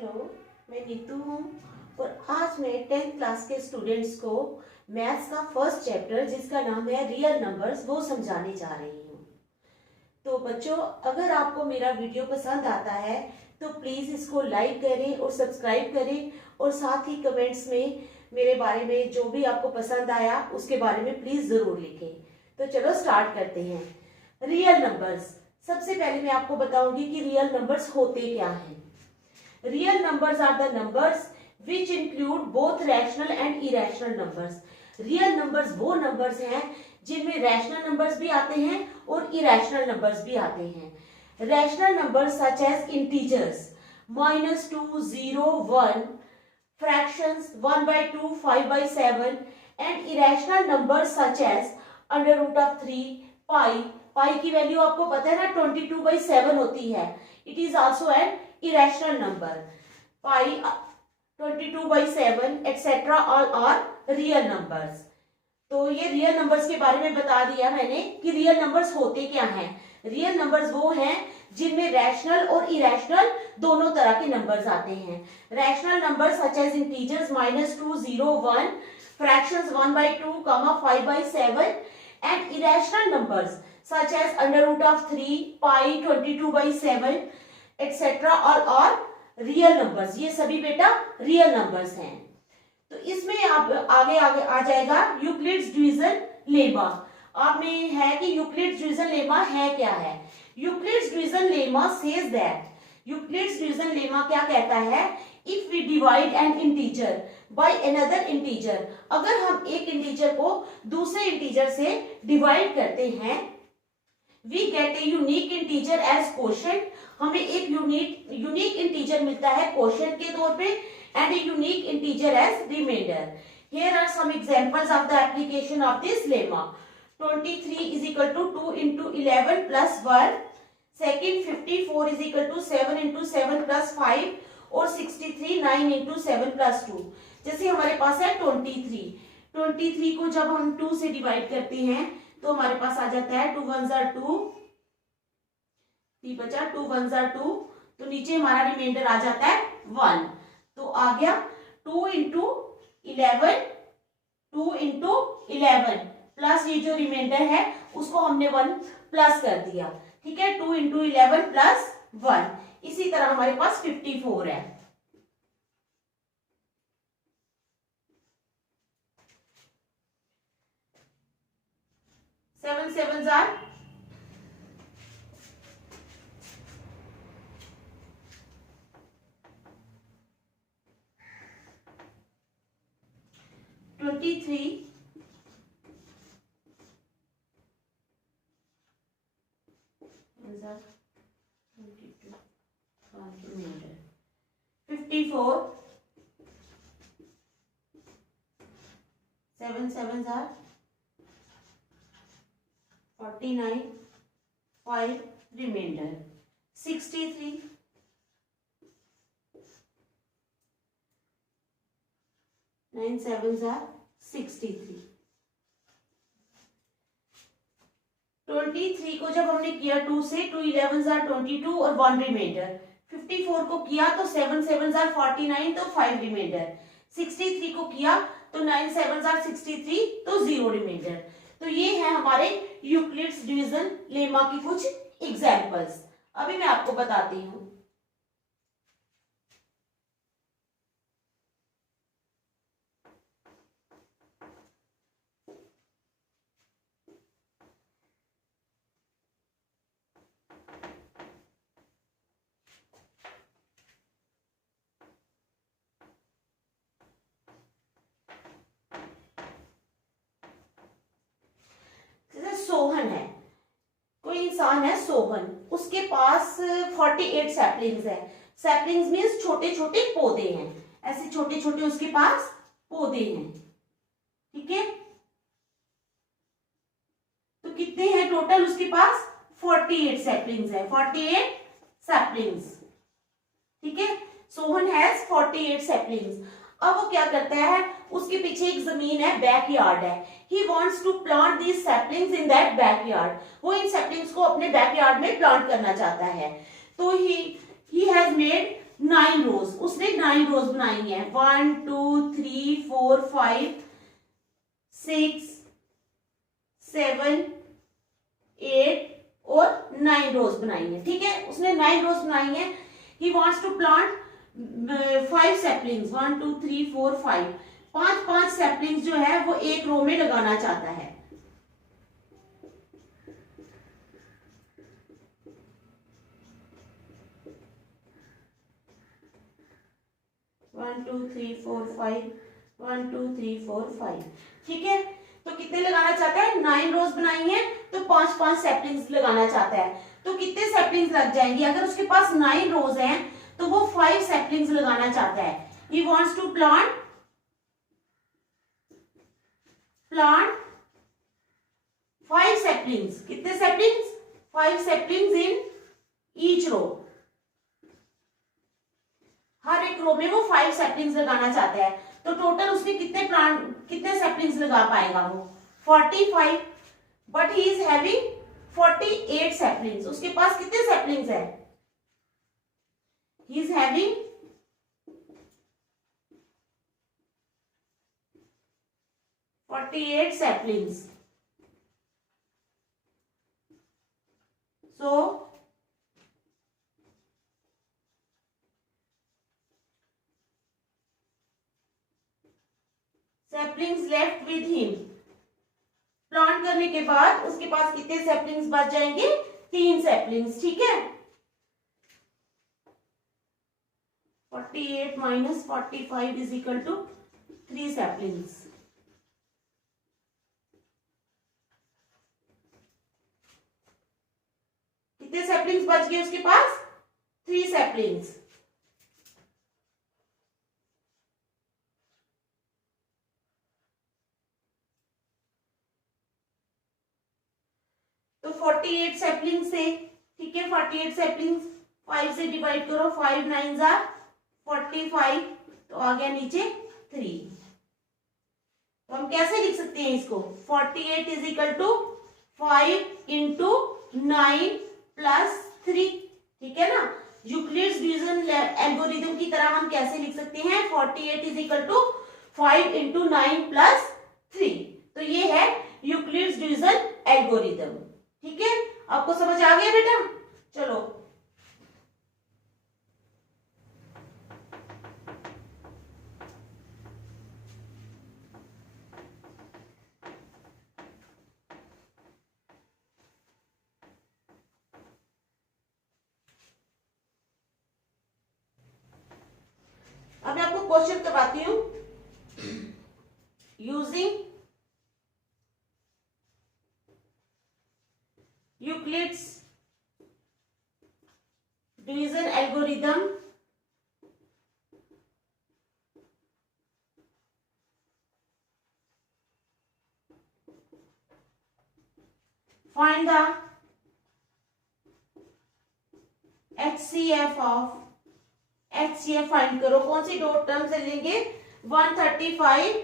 Hello, मैं नीतू हूँ और आज मैं 10th क्लास के स्टूडेंट्स को मैथ्स का फर्स्ट चैप्टर जिसका नाम है रियल नंबर्स वो समझाने जा रही हूँ। तो बच्चों, अगर आपको मेरा वीडियो पसंद आता है तो प्लीज़ इसको लाइक करें और सब्सक्राइब करें और साथ ही कमेंट्स में मेरे बारे में जो भी आपको पसंद आया उसके बारे में प्लीज़ ज़रूर लिखें। तो चलो स्टार्ट करते हैं। रियल नंबर्स, सबसे पहले मैं आपको बताऊंगी कि रियल नंबर्स होते क्या हैं। Real numbers are the numbers which include both rational and irrational numbers. Real numbers वो numbers हैं जिनमें rational numbers भी आते हैं और irrational numbers भी आते हैं। Rational numbers such as integers, -2, 0, 1, fractions 1/2, 5/7 and irrational numbers such as √3, pi. pi की वैल्यू आपको पता है ना 22/7 होती है। It is also an irrational number. Pi 22/7 etc. all are real numbers. तो ये रियल नंबर्स के बारे में बता दिया मैंने कि रियल नंबर्स होते क्या हैं। रियल नंबर्स वो हैं जिनमें रैशनल और इरेशनल दोनों तरह के नंबर्स आते हैं। Rational numbers such as integers -2, 0, 1, fractions 1/2, 5/7 and irrational numbers such as √3, pi 22/7 etcetera और रियल नंबर्स। ये सभी बेटा रियल नंबर्स हैं। तो इसमें आप आगे आ जाएगा यूक्लिड्स डिवीजन लेमा। आप में है कि यूक्लिड्स डिवीजन लेमा है क्या है। Euclid's division lemma says that, Euclid's division lemma क्या कहता है, if we divide an integer by another integer, अगर हम एक इंटीजर को दूसरे इंटीजर से डिवाइड करते हैं, we get a unique integer as quotient, हमें एक यूनिक इंटीजर मिलता है कोशेंट के तौर पे and a unique integer as remainder. Here are some examples of the application of this lemma. 23 is equal to 2 into 11 plus 1, second 54 is equal to 7 into 7 plus 5 और 63 9 into 7 plus 2। जैसे हमारे पास है 23 को जब हम 2 से डिवाइड करते हैं तो हमारे पास आ जाता है 2 1 2, 3 बचा 2 1 2, तो नीचे हमारा रिमाइंडर आ जाता है 1। तो आ गया 2 into 11 प्लस ये जो रिमाइंडर है उसको हमने 1 प्लस कर दिया। ठीक है, 2 into 11 प्लस 1। इसी तरह हमारे पास 54 है। सेवन सेवन जार 23 22 54 7 7 जार 49 5 रिमाइंडर 63 9 7 जार 63। 23 को जब हमने किया 2 से 2 11 जार 22 और 1 रिमाइंडर। 54 को किया तो 7 7 जार 49 तो 5 रिमाइंडर। 63 को किया तो 9 7 जार 63 तो 0 रिमाइंडर। तो ये है हमारे यूक्लिड्स डिवीजन लेमा की कुछ एग्जांपल्स। अभी मैं आपको बताती हूँ। सोहन है, कोई इंसान है सोहन, उसके पास 48 सैपलिंग्स है। सैपलिंग्स मीन्स छोटे छोटे पौधे हैं, ऐसे छोटे छोटे उसके पास पौधे हैं। ठीक है, तो कितने हैं टोटल उसके पास 48 सैपलिंग्स है। 48 सैपलिंग्स। ठीक है, सोहन हैज 48 सैपलिंग्स। अब वो क्या करता है, उसके पीछे एक जमीन है, बैकयार्ड है। He wants to plant these saplings in that backyard. वो इन सैपलिंग्स को अपने बैकयार्ड में प्लांट करना चाहता है। तो ही हैज मेड 9 रोज, उसने 9 रोज बनाई है। 1 2 3 4 5 6 7 8 और 9 रोज बनाई है। ठीक है, उसने 9 रोज बनाई है। He wants to plant 5 saplings, 1 2 3 4 5, 5 saplings जो है वो एक रो में लगाना चाहता है। One two three four five, 1 2 3 4 5। ठीक है, तो कितने लगाना चाहता है? 9 रोज बनाई है तो 5 सैपलिंग्स लगाना चाहता है। तो कितने सैपलिंग्स लग जाएंगी? अगर उसके पास 9 रोज हैं तो वो 5 सैपलिंग्स लगाना चाहता है। He wants to plant 5 saplings. कितने saplings? 5 saplings in each row. हर एक रो में वो 5 सैपलिंग्स लगाना चाहता है। तो टोटल उसने कितने सैपलिंग्स लगा पाएगा? वो 45, but he is having 48 saplings. उसके पास कितने सैपलिंग्स है? He is having 48 saplings. So saplings left with him. Plant करने के बाद उसके पास कितने सैपलिंग्स बच जाएंगे? 3 सैपलिंग्स। ठीक है, 48 minus 45 is equal to 3 saplings. कितने सैपलिंग्स बच गए उसके पास? 3 सैपलिंग्स। तो 48 सैपलिंग से, ठीक है, 48 सैपलिंग्स 5 से डिवाइड करो, 5 9 are 45, तो आ गया नीचे 3। तो हम कैसे लिख सकते हैं इसको? 48 is equal to 5 into 9 plus 3। ठीक है ना, यूक्लिड्स डिवीजन एल्गोरिथम की तरह हम कैसे लिख सकते हैं? 48 is equal to 5 into 9 plus 3। तो ये है यूक्लिड्स डिवीजन एल्गोरिथम। ठीक है, आपको समझ आ गया बेटा? चलो अब मैं आपको क्वेश्चन करवाती हूं। Using Euclid's division algorithm, find the HCF of, HCF find करो। कौन सी दो टर्म से लेंगे? 135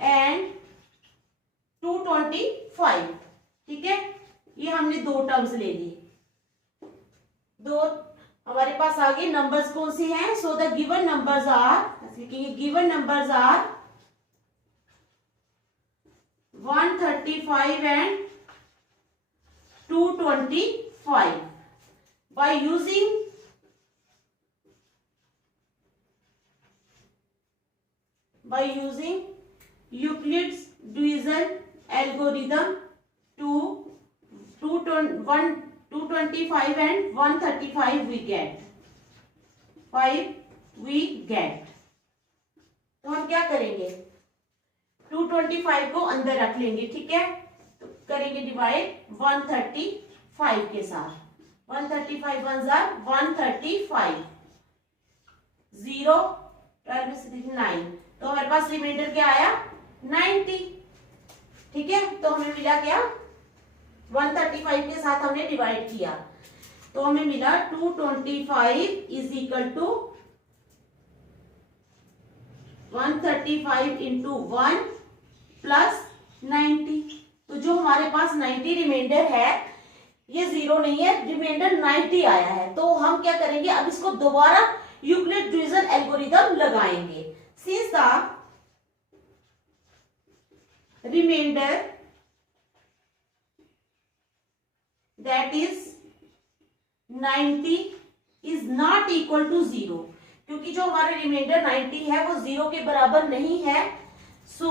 एंड 225। ठीक है, ये हमने दो टर्म्स ले ली। दो हमारे पास आगे नंबर्स कौन से हैं? So the given numbers are, लिखेंगे given numbers are 135 and 225। by using Euclid's division algorithm, 225 and 135 we get 5 we get। तो हम क्या करेंगे? 225 को अंदर रख लेंगे। ठीक है, तो करेंगे डिवाइड 135 के साथ। 135 1 are 135, 0 12 में से 9, तो हमारे पास रिमाइंडर क्या आया? 90। ठीक है, तो हमें मिला क्या? 135 के साथ हमने डिवाइड किया तो हमें मिला 225 is equal to 135 into 1 plus 90। तो जो हमारे पास 90 रिमाइंडर है ये 0 नहीं है, रिमाइंडर 90 आया है। तो हम क्या करेंगे, अब इसको दोबारा यूक्लिड डिवीजन एल्गोरिदम लगाएंगे। Since the remainder that is 90 is not equal to 0, क्योंकि जो हमारे रिमाइंडर 90 है वो 0 के बराबर नहीं है। So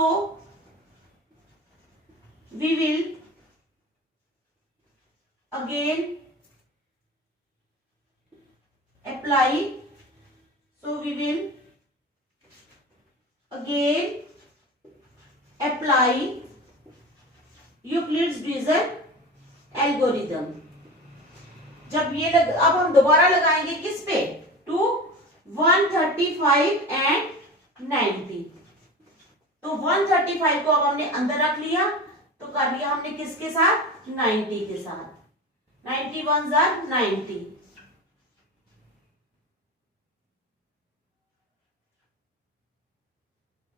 we will again apply, so we will again apply Euclid's division algorithm। जब ये अब हम दोबारा लगाएंगे किस पे, टू 135 एंड 90। तो 135 को अब हमने अंदर रख लिया, तो कर लिया हमने किसके साथ, 90 के साथ। 90 ones are 90।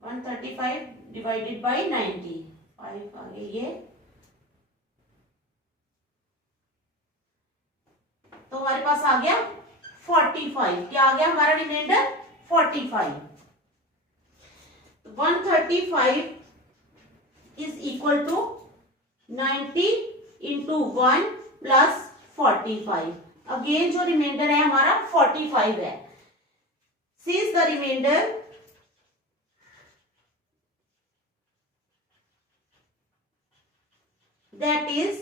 135 डिवाइडेड बाई 90, 5 आगे ये, तो हमारे पास आ गया 45। क्या आ गया हमारा remainder, 45। 135 is equal to 90 into 1 plus 45। Again जो रिमाइंडर है हमारा 45 है। Since the remainder that is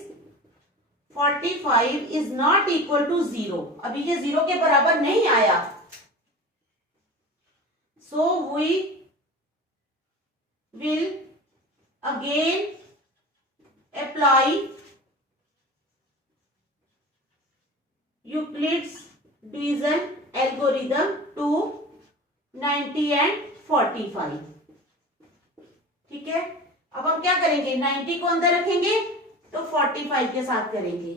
45 is not equal to 0, अभी ये 0 के बराबर नहीं आया। So we will again apply Euclid's division algorithm to 90 and 45। ठीक है, अब हम क्या करेंगे, 90 को अंदर रखेंगे तो 45 के साथ करेंगे।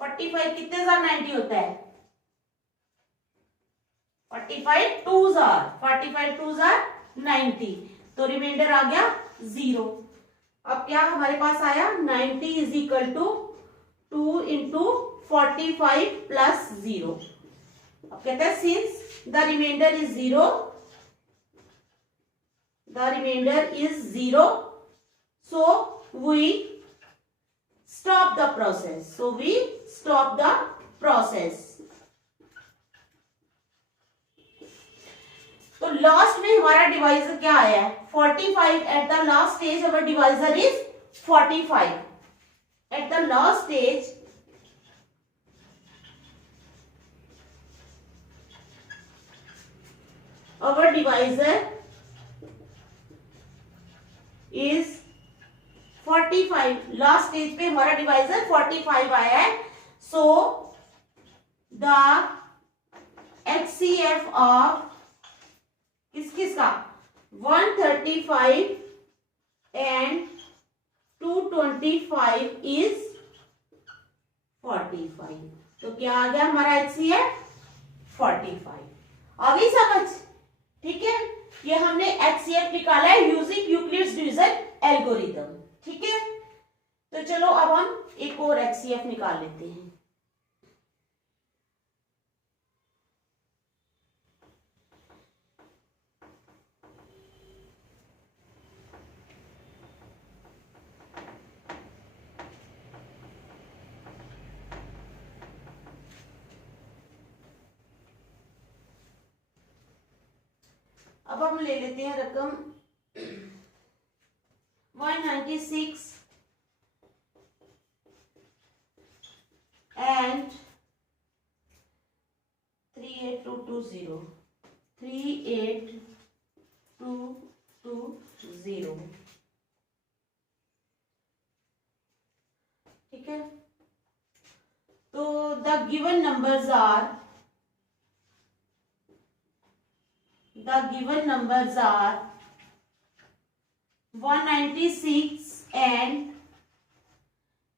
45 कितने साथ 90 होता है, 45 2s are 90, तो रिमाइंडर आ गया 0। अब क्या हमारे पास आया, 90 is equal to 2 into 45 plus 0। अब कहते हैं since the remainder is 0, the remainder is 0, so we stop the process, so we stop the process. तो लास्ट में हमारा डिवाइजर क्या आया है, 45। At the last stage our divisor is 45। At the last stage, our divisor is 45। Last stage पे हमारा divisor 45 आया है। सो द HCF ऑफ किसका 135 एंड 225 इज 45। तो क्या आ गया हमारा HCF 45। आ गई समझ, ठीक है। ये हमने HCF निकाला है यूजिंग यूक्लिड्स डिवीजन एल्गोरिथम, ठीक है। तो चलो अब हम एक और HCF निकाल लेते हैं। अब हम ले लेते हैं रकम 196 एंड 38220, 38220, ठीक है। तो the given numbers are, the given numbers are 196 and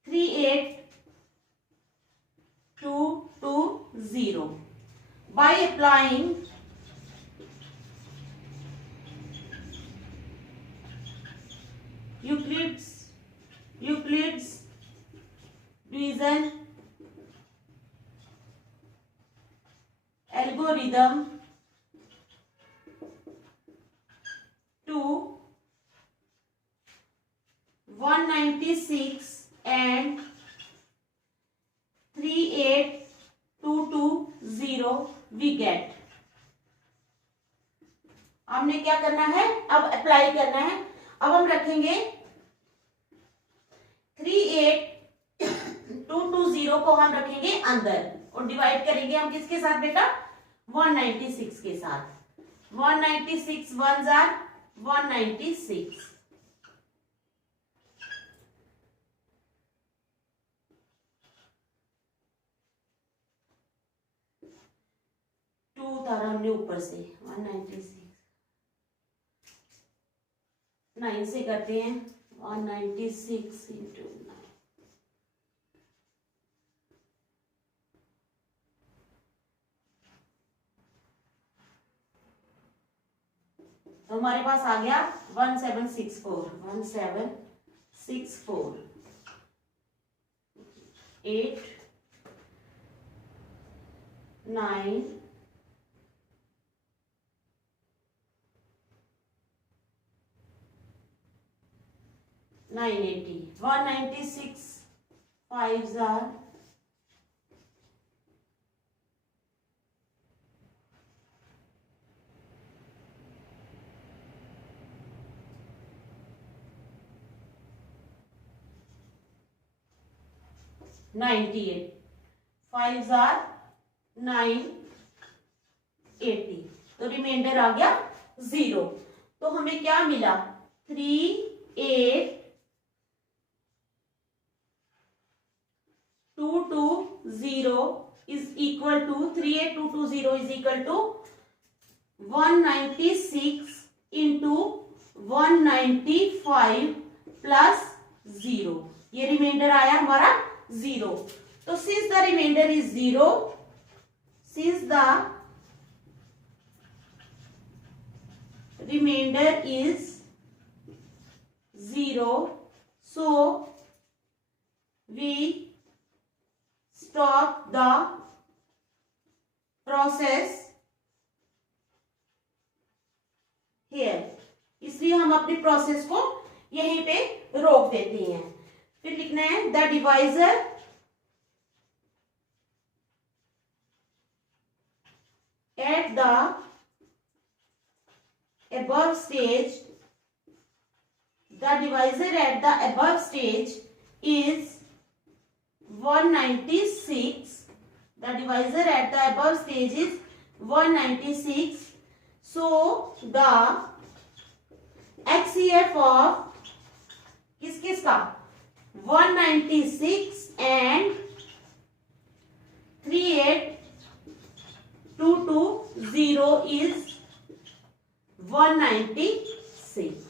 38220। by applying Euclid's division algorithm to 196 and 38220 we get। हमने क्या करना है, अब अप्लाई करना है। अब हम रखेंगे 38220 को हम रखेंगे अंदर और डिवाइड करेंगे हम किसके साथ बेटा, 196 के साथ। 196 1 जार 196, 2 उतारा हमने ऊपर से, 196 9 से करते हैं, 196 इंटू 9, तो हमारे पास आ गया 1764, 1764 8 9 980, 196 5 are 98, 5 are 980, तो रिमाइंडर आ गया 0। तो हमें क्या मिला, 38220 is equal to 38220 is equal to 196 into 195 plus 0। ये रिमाइंडर आया हमारा 0। तो since the remainder is 0, since the remainder is 0, so we stop the process here। इसलिए हम अपनी प्रोसेस को यहीं पे रोक देते हैं। फिर लिखना है the divisor at the above stage, the divisor at the above stage is 196, the divisor at the above stage is 196, so the HCF of किसका 196 and 38220 is 196।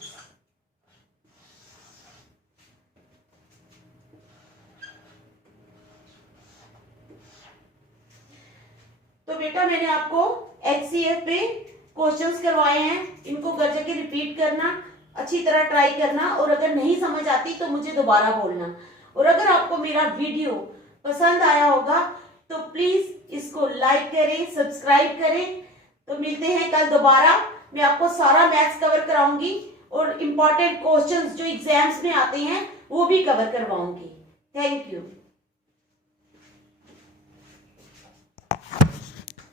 तो बेटा मैंने आपको HCF पे क्वेश्चंस करवाए हैं, इनको घर जाके रिपीट करना, अच्छी तरह ट्राई करना, और अगर नहीं समझ आती तो मुझे दोबारा बोलना। और अगर आपको मेरा वीडियो पसंद आया होगा तो प्लीज इसको लाइक करें, सब्सक्राइब करें। तो मिलते हैं कल दोबारा, मैं आपको सारा मैथ्स कवर कराऊंगी और इम्पोर्टेंट क्वेश्चंस जो एग्जाम्स में आते हैं वो भी कवर करवाऊंगी। Thank you.